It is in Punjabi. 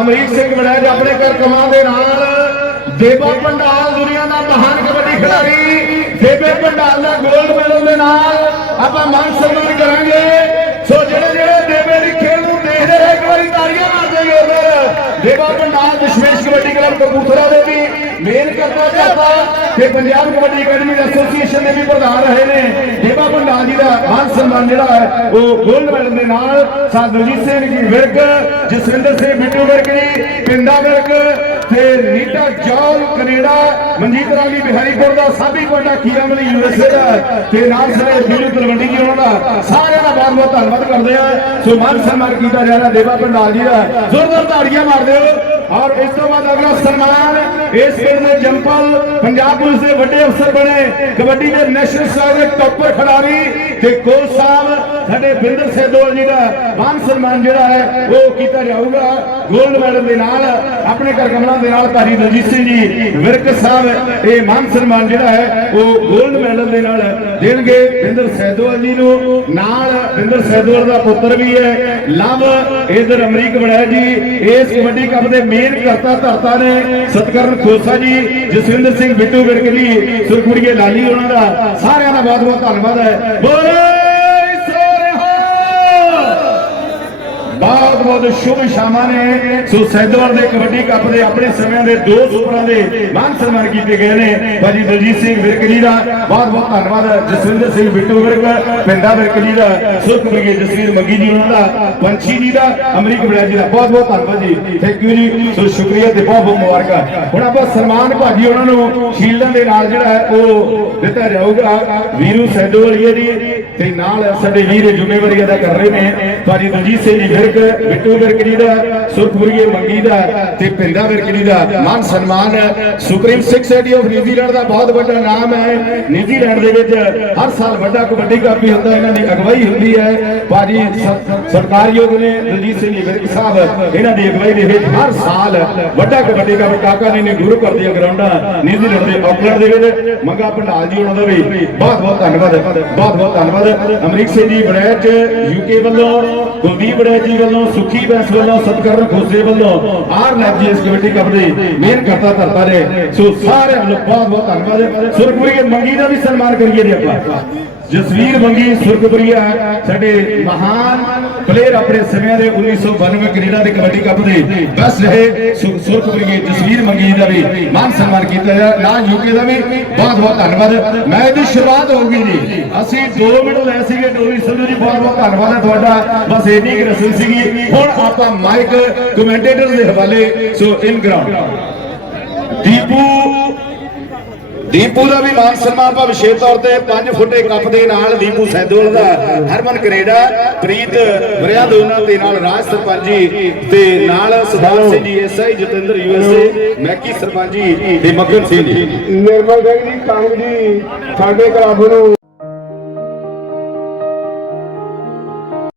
ਅਮਰੀਕ ਸਿੰਘ ਵੜੈਜ ਆਪਣੇ ਘਰ ਕਮਾਂ ਦੇ ਨਾਲ ਦੇਵਾ ਪੰਡਾਲ ਦੁਨੀਆ ਦਾ ਮਹਾਨ ਕਬੱਡੀ ਖਿਡਾਰੀ, ਦੇਵੇ ਪੰਡਾਲ ਦਾ ਗੋਲਡ ਮੈਡਲ ਦੇ ਨਾਲ ਆਪਾਂ ਮਾਨ ਸਨਮਾਨ ਕਰਾਂਗੇ। ਸੋ ਜਿਹੜੇ ਜਿਹੜੇ ਦੇਵੇ ਦੀ ਖੇਡ ਨੂੰ ਦੇਖਦੇ ਰਹੇ, ਇੱਕ ਵਾਰੀ ਤਾੜੀਆਂ ਮਾਰਦੇ ਜੀ ਉਧਰ ਦੇਵਾ ਪੰਡਾਲ ਵਿਸ਼ਵੇਸ਼ ਕਬੱਡੀ ਕਲੱਬ ਕਪੂਰਥਲਾ ਦੇ ਵੀ ਮੇਨ ਕਰਤਾ ਕਰਤਾ ਤੇ ਪੰਜਾਬ ਕਬੱਡੀ ਅਕੈਡਮੀ ਐਸੋਸੀਏਸ਼ਨ ਦੇ ਵੀ ਪ੍ਰਧਾਨ ਰਹੇ ਨੇ ਦੇਵਾ ਪੰਡਾਲ ਜੀ ਦਾ ਮਾਨ ਸਨਮਾਨ ਜਿਹੜਾ ਹੈ, ਉਹ ਗੋਲਡ ਮੈਡਲ ਦੇ ਨਾਲ ਸਾਧੂਜੀਤ ਸਿੰਘ ਜੀ ਵਿਰਕ, ਜਸਵਿੰਦਰ ਸਿੰਘ ਬਿੱਟੂ ਵਿਰਕ ਜੀ, ਪਿੰਡਾ ਵਿਰਕ ਤੇ ਨੀਟਾ ਜੌਲ ਕੈਨੇਡਾ, ਮਨਜੀਤ ਰਾਗੀ ਬਿਹਾਰੀਪੁਰ ਦਾ ਸਾਬੀ ਕੋਟਾ ਖੀਰਾਮਲੀ ਯੂਐਸਏ ਦਾ ਤੇ ਨਾਲ ਸਾਰੇ ਵੀਰੂ ਤਲਵੰਡੀ ਜੀ ਉਹਨਾਂ ਦਾ ਸਾਰਿਆਂ ਦਾ ਬਹੁਤ ਬਹੁਤ ਧੰਨਵਾਦ ਕਰਦੇ ਆ ਸੋ ਮਾਨ ਸਨਮਾਨ ਕੀਤਾ ਜਾ ਰਿਹਾ ਦੇਵਾ ਪੰਡਾਲ ਜੀ ਦਾ। ਜ਼ੋਰਦਾਰ ਤਾੜੀਆਂ ਮਾਰਦੇ ਹੋ। ਔਰ ਇਸ ਤੋਂ ਬਾਅਦ ਅਗਲਾ ਸਨਮਾਨ ਇਸ ਖੇਡ ਦੇ ਜੰਪਲ ਪੰਜਾਬ ਪੁਲਿਸ ਦੇ ਵੱਡੇ ਅਫਸਰ ਬਣੇ। ਕਬੱਡੀ ਦੇ ਨੈਸ਼ਨਲ ਸਟਾਰ ਦੇ ਟੌਪਰ ਖਿਡਾਰੀ ਤੇ ਕੋਚ ਸਾਹਿਬ, ਸਾਡੇ ਬਿੰਦਰ ਸੈਦੋਲ ਜੀ ਦਾ ਮਾਨ ਸਨਮਾਨ ਜਿਹੜਾ ਹੈ, ਉਹ ਕੀਤਾ ਜਾਊਗਾ। ਗੋਲਡ ਮੈਡਲ ਦੇ ਨਾਲ, ਆਪਣੇ ਘਰ ਕਮਲਾਂ ਦੇ ਨਾਲ ਭਾਜੀ ਦਲਜੀਤ ਸਿੰਘ ਜੀ, ਵਿਰਕ ਸਾਹਿਬ, ਇਹ ਮਾਨ ਸਨਮਾਨ ਜਿਹੜਾ ਹੈ, ਉਹ ਗੋਲਡ ਮੈਡਲ ਦੇ ਨਾਲ ਦੇਣਗੇ ਬਿੰਦਰ ਸੈਦੋਲ ਜੀ ਨੂੰ। ਨਾਲ ਬਿੰਦਰ ਸੈਦੋਲ ਦਾ ਪੁੱਤਰ ਵੀ ਹੈ। ਲਵ ਇਧਰ ਅਮਰੀਕ ਬਣਾਇਆ ਜੀ। ਇਸ ਕਬੱਡੀ ਕੱਪ ਦੇ ਮੇਨ ਕਰਤਾ ਧਰਤਾ ਨੇ ਸਤਕਰਨ ਖੋਸਾ ਜੀ, ਜਸਵਿੰਦਰ ਸਿੰਘ ਬਿੱਟੂ ਵਿਰਕ ਜੀ, ਸੁਰਖੁੜੀਏ ਲਾਲੀ ਉਹਨਾਂ ਦਾ। ਸਾਰਿਆਂ ਦਾ ਬਹੁਤ ਬਹੁਤ ਧੰਨਵਾਦ ਹੈ। ਬੋਲੇ! ਬਹੁਤ ਬਹੁਤ ਸ਼ੁਭ ਸ਼ਾਮਾਂ ਨੇ। ਸੋ ਸੈਦੋਵਾਲ ਦੇ ਕਬੱਡੀ ਕੱਪ ਦੇ ਆਪਣੇ ਸਮਿਆਂ ਦੇ ਦੋ ਸੁਪਰਾਂ ਦੇ ਮਾਨ ਸਨਮਾਨ ਕੀਤੇ ਗਏ ਨੇ। ਭਾਜੀ ਦਲਜੀਤ ਸਿੰਘ ਵਿਰਕ ਦਾ ਬਹੁਤ ਬਹੁਤ ਧੰਨਵਾਦ। ਜਸਵਿੰਦਰ ਸਿੰਘ ਬਿੱਟੂ ਵਿਰਕ, ਪਿੰਡਾ ਵਿਰਕ ਦਾ, ਸੁਰਖ ਜਸਵੀਰ ਮੰਗੀ ਜੀ ਉਹਨਾਂ ਦਾ, ਪੰਛੀ ਜੀ ਦਾ, ਅਮਰੀਕ ਬੜਾ ਜੀ ਦਾ ਬਹੁਤ ਬਹੁਤ ਧੰਨਵਾਦ ਜੀ। ਥੈਂਕ ਯੂ ਜੀ। ਸੋ ਸ਼ੁਕਰੀਆ ਤੇ ਬਹੁਤ ਬਹੁਤ ਮੁਬਾਰਕਾਂ। ਹੁਣ ਆਪਾਂ ਸਨਮਾਨ ਭਾਜੀ ਉਹਨਾਂ ਨੂੰ ਸ਼ੀਲਡਾਂ ਦੇ ਨਾਲ ਜਿਹੜਾ ਉਹ ਦਿੱਤਾ ਜਾਊਗਾ। ਵੀਰੂ ਸੈਦੋਵਾਲੀਆ ਜੀ। ਤੇ ਨਾਲ ਸਾਡੇ ਵੀਰ ਜ਼ਿੰਮੇਵਾਰੀ ਅਦਾ ਕਰ ਰਹੇ ਨੇ। ਭਾਜੀ ਦਲਜੀਤ ਸਿੰਘ ਵਿਰਕ, ਬਿੱਟੂ ਵਿਰਕ ਜੀ ਦਾ, ਸੁਰਖਪੁਰੀਏ ਮੰਗੀ ਦਾ ਤੇ ਪਿੰਦਾ ਵਿਰਕ ਜੀ ਦਾ ਮਾਨ ਸਨਮਾਨ। Supreme Sikh society of New Zealand ਦਾ ਬਹੁਤ ਵੱਡਾ ਨਾਮ ਹੈ। ਨਿਊਜ਼ੀਲੈਂਡ ਦੇ ਵਿੱਚ ਹਰ ਸਾਲ ਵੱਡਾ ਕਬੱਡੀ ਕੱਪ ਵੀ ਹੁੰਦਾ, ਇਹਨਾਂ ਦੀ ਅਗਵਾਈ ਹੁੰਦੀ ਹੈ। ਭਾਜੀ ਸ- ਸਰਕਾਰਯੋਗ ਨੇ ਦਲਜੀਤ ਸਿੰਘ ਜੀ ਸਾਹਿਬ, ਇਹਨਾਂ ਦੀ ਅਗਵਾਈ ਦੇ ਵਿੱਚ ਹਰ ਸਾਲ ਵੱਡਾ ਕਬੱਡੀ ਕੱਪ ਕਾਕਾ ਨੇ ਨੇ ਗੁਰੂ ਕਰਦੀਆਂ ਗਰਾਊਂਡਾਂ ਨਿਊਜ਼ੀਲੈਂਡ ਦੇ ਆਕਲੈਂਡ ਦੇ ਵਿੱਚ ਮੰਗਾ ਭੰਡਾਲ ਜੀ ਉਹਨਾਂ ਦਾ ਵੀ ਬਹੁਤ ਬਹੁਤ ਧੰਨਵਾਦ, ਬਹੁਤ ਬਹੁਤ ਧੰਨਵਾਦ। ਅਮਰੀਕ ਸਿੰਘ ਜੀ ਬੜੈਚ ਯੂਕੇ ਵੱਲੋਂ, ਕੁਲਦੀਪ ਬੜੈਚ ਜੀ ਵੱਲੋਂ, ਸੁਖੀ ਬੈਂਸ ਵੱਲੋਂ, ਸਤਕਰਨ ਖੋਸੇ ਵੱਲੋਂ, ਆਰ ਲੈਜੀਐਸ ਕਮੇਟੀ ਕੱਪ ਮੇਨ ਕਰਤਾ ਧਰਤਾ ਨੇ। ਸੋ ਸਾਰਿਆਂ ਵੱਲੋਂ ਬਹੁਤ ਬਹੁਤ ਧੰਨਵਾਦ। ਸੁਰਖਪੁਰੀ ਮੰਗੀ ਦਾ ਵੀ ਸਨਮਾਨ ਕਰੀਏ ਜੀ ਆਪਾਂ। ਜਸਵੀਰ ਮੰਗੀ, ਸੁਰਖਪੁਰੀਆ, ਸਾਡੇ ਮਹਾਨ ਪਲੇਅਰ ਆਪਣੇ ਸਮਿਆਂ ਦੇ 1992 ਕੈਨੇਡਾ ਦੇ ਕਬੱਡੀ ਕੱਪ ਦੇ ਬੈਸਟ ਰਹੇ ਸੁਰਖਪੁਰੀਏ ਜਸਵੀਰ ਮੰਗੀ ਦਾ ਵੀ ਮਾਨ ਸਨਮਾਨ ਕੀਤਾ ਗਿਆ। ਨਾਲ ਯੂਕੇ ਦਾ ਵੀ ਬਹੁਤ ਬਹੁਤ ਧੰਨਵਾਦ। ਮੈਂ ਇਹਦੀ ਸ਼ੁਰੂਆਤ ਹੋਊਗੀ ਜੀ। ਅਸੀਂ 2 ਮਿੰਟ ਲਏ ਸੀਗੇ ਡੋਰੀ ਸੰਧੂ ਜੀ, ਬਹੁਤ ਬਹੁਤ ਧੰਨਵਾਦ ਹੈ ਤੁਹਾਡਾ। ਬਸ ਇੰਨੀ ਕੁ ਰਸਮ ਸੀਗੀ। ਹੁਣ ਆਪਾਂ ਮਾਈਕ ਕਮੈਂਟੇਟਰ ਦੇ ਹਵਾਲੇ so in ground Deepu Deepu ਦਾ ਵੀ ਮਾਨ ਸਨਮਾਨ ਆਪਾਂ ਵਿਸ਼ੇਸ਼ ਤੌਰ ਤੇ 5 ਫੁੱਟੇ ਕੱਪ ਦੇ ਨਾਲ ਦੀਪੂ ਸੈਦੋਲ ਦਾ, ਹਰਮਨ ਕੈਨੇਡਾ ਪ੍ਰੀਤ ਵਰਿਆ ਦੋਨਾਂ ਤੇ ਨਾਲ ਰਾਜ ਸਰਪੰਚ ਜੀ ਤੇ ਨਾਲ ਸੁਭਾਸ਼ ਸਿੰਘ ਜੀ ਐਸਆਈ ਜਤਿੰਦਰ ਯੂਐਸਏ ਮੈਕੀ ਸਰਪੰਚ ਜੀ ਤੇ ਮੱਗਨ ਸਿੰਘ ਜੀ। ਨਿਰਮਲ ਸਿੰਘ ਜੀ ਕੰਗ ਜੀ, ਸਾਡੇ ਕਲੱਬ ਨੂੰ